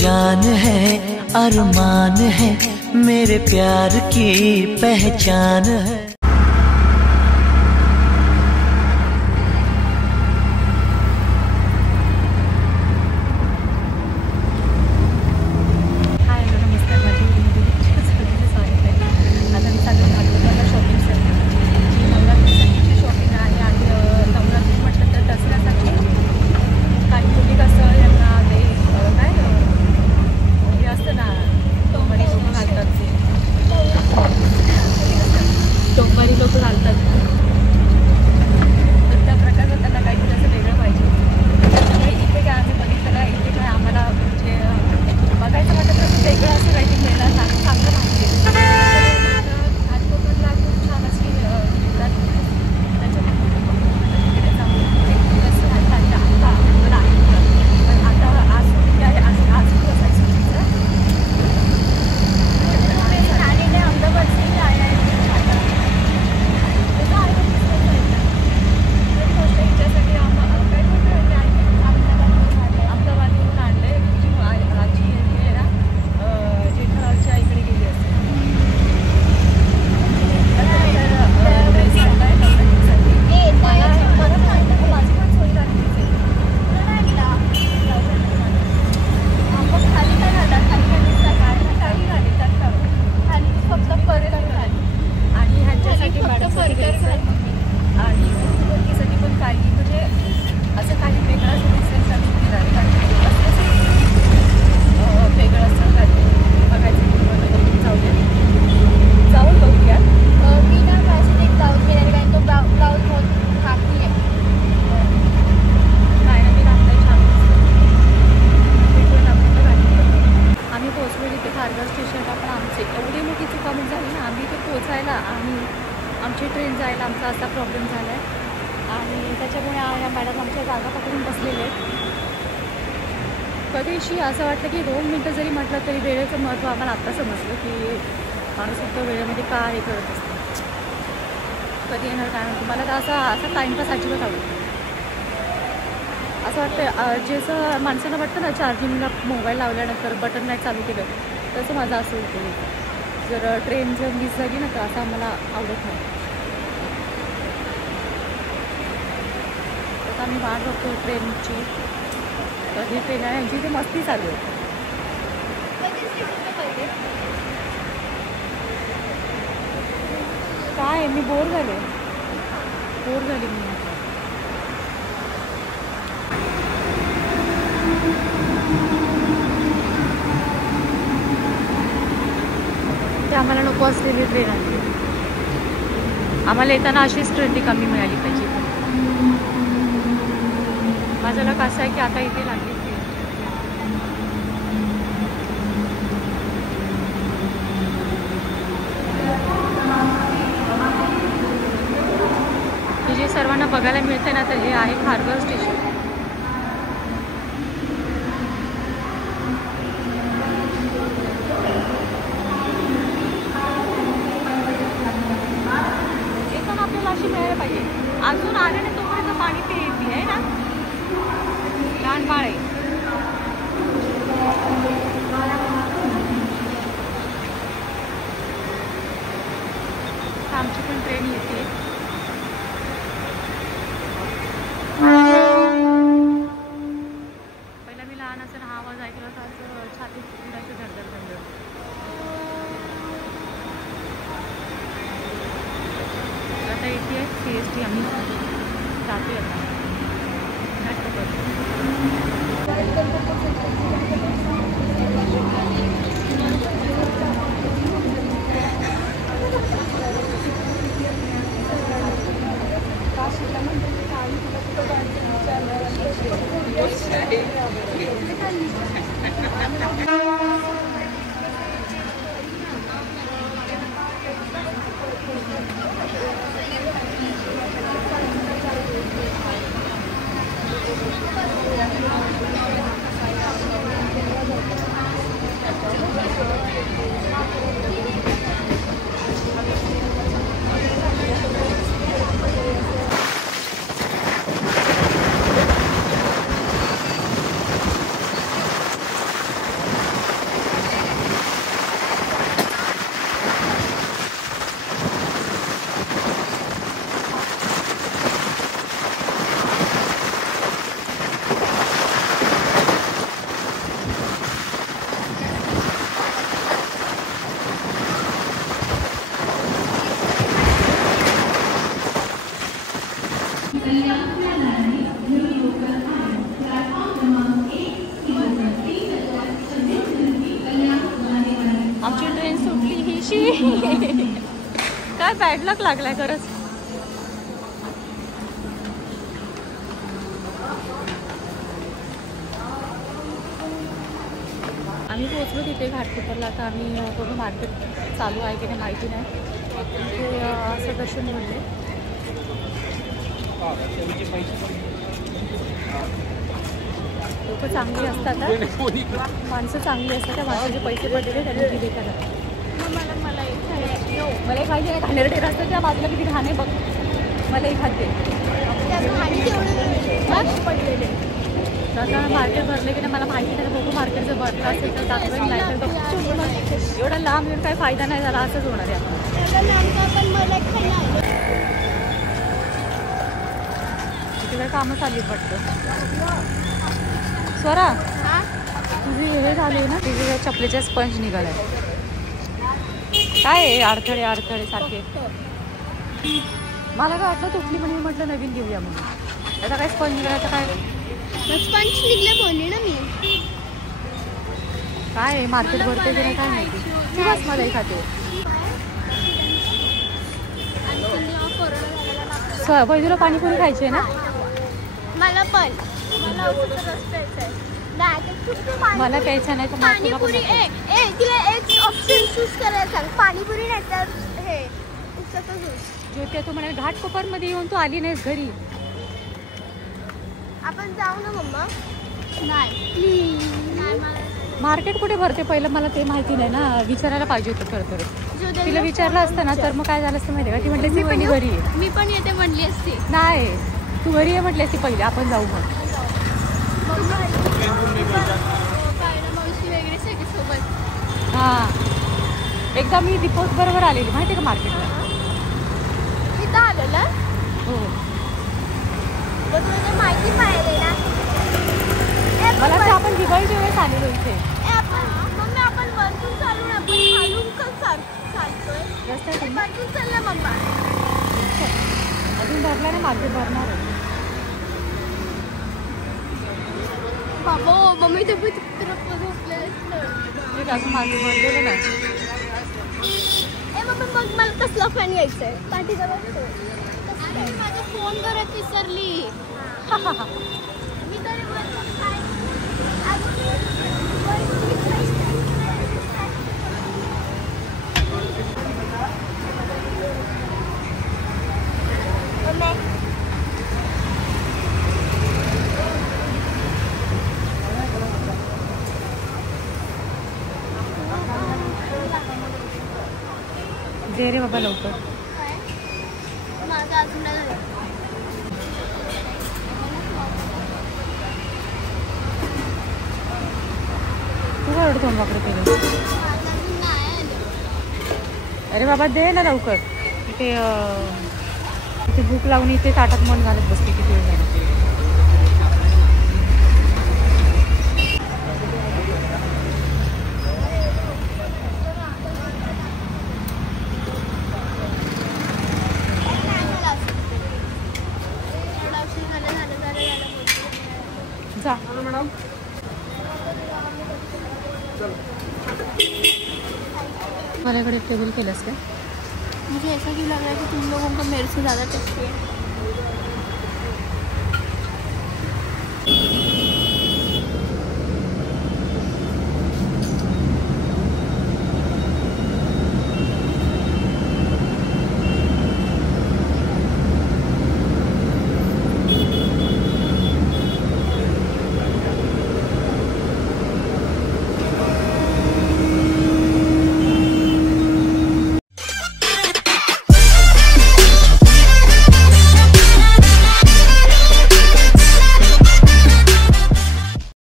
जान है अरमान है मेरे प्यार की पहचान है। आमची ट्रेन जायला आमचा असा प्रॉब्लेम झाला आहे आणि त्याच्यामुळे या मॅडम आमच्या जागा पकडून बसलेले आहेत. कधीशी असं वाटलं की 2 मिनटं जरी म्हटलं तरी वेळेचं महत्त्व आम्हाला आत्ता समजलं की माणूस फक्त वेळेमध्ये का हे करत असतं, कधी येणार काय म्हणतो. मला तर असा टाईमपास अजिबात आवडतो. असं वाटतं जसं माणसाला वाटतं ना चार्जिंगला मोबाईल लावल्यानंतर बटन नाही चालू केलं तसं माझं असं होतं. जर ट्रेन जर मिस झाली ना तर असं आम्हाला आवडत नाही. तर आम्ही वाट बघतो ट्रेनची, कधी ट्रेन आहे यांची ते मस्ती चालू आहे. काय मी बोर झाली मी. ते आम्हाला नको असलेली ट्रेन आली. आम्हाला येताना अशीच ट्रेन ती कमी मिळाली पाहिजे. माझं लक असं आहे की आता इथे लागली ट्रेन. हे जे सर्वांना बघायला मिळते ना तर हे आहे खारघर स्टेशन. अजून आले नाही तोपर्यंत पाणी पिते आहे ना, लहान बाळ आहे. आमची पण ट्रेन येते. पहिला मी लहान असताना हा आवाज ऐकला होता असं छातीत फुटायचं धडधड. आता येते CST आम्ही जातो आता. काय बॅड लक लागलाय खरंच. आम्ही पोहोचलो तिथे घाटकोपरला. आता आम्ही बघू मार्केट चालू आहे की नाही माहिती नाही. तिथे असं दर्शन घडले. लोक चांगली असतात, माणसं चांगली असतात. त्या माणसाचे पैसे पडलेले त्यांनी दिले त्याला. मलाही पाहिजे नाही. घाणेरडे रस्ते त्या बाजूला किती घाणे बघ. मलाही खाते पडलेले. आता मार्केट भरले की नाही मला माहिती नाही. बघू मार्केट जर भरलं असेल तर दाखवेल, नाही तर एवढा लांब येऊन काही फायदा नाही झाला. असंच होणार आहे. तिकडे कामं चालली वाटतं. स्वरा तुझे हे झाले ना, तिथे चपलेच्या स्पंज निघालाय. काय आहे अडथळे अडथळे सारखे. मला काय वाटलं तुटली, पण मी म्हटलं नवीन घेऊया म्हणून. आता काय स्पंज निघालायचं काय स्पंज निघले बोलली ना मी. काय आहे मार्केट भरते की नाही काय माहिती. बस मलाही खाते. वैदूला पाणीपुरी खायची आहे ना. मला पण मला प्यायचं नाही तर पाणीपुरी. तिला एक ऑप्शन चूज करायला सांग, पाणीपुरी नाही तर हे उसाचा ज्यूस. ज्योती तू म्हणे घाटकोपरमध्ये येऊन तू आली नाहीस घरी. आपण जाऊ ना मम्मा. नाही प्लीज. मार्केट कुठे भरते पहिलं मला ते माहिती नाही ना. विचारायला पाहिजे होतं खरं तर. तिला विचारलं असतं ना तर मग काय झालं असतं माहिती का. ती म्हटली मी पण घरी आहे. मी पण येते म्हणली असती. नाही तू घरी आहे म्हटली असती पहिले. आपण जाऊ मग. हां एकदा मी दीपक बरोबर आलेली माहिती आहे का मार्केटला. तिथं आलेलं हो. माहिती पाहिजे ना. मला तर आपण दिवाळीच्या वेळेस आलेलो इथे. मम्मी आपण वरतून चालू ना, आपण खालून चालतोय रस्त्यातून. वरतून चालला मम्मा. अजून भरला ना मार्केट भरणार आहे. बाबा मम्मी ते पण अजून मार्केट भरलेलं नाही. मम्मी मग मला कसला फॅन घ्यायचा आहे. पाठीचा माझा फोन करत विसरली. मी तरी दे रे बाबा लवकर. माझा अजून नाही झालं. तू काय एवढं तोंड वाकडं केलं. अरे बाबा दे ना लवकर. इथे भूक लावून इथे ताटात मन घालत बसते किती वेळ झाला. जा माझ्याकडे टेबल केलंस का. मुझे ऐसा क्यों लग रहा है कि तुम लोगों को मेरे से ज़्यादा टेस्टी है.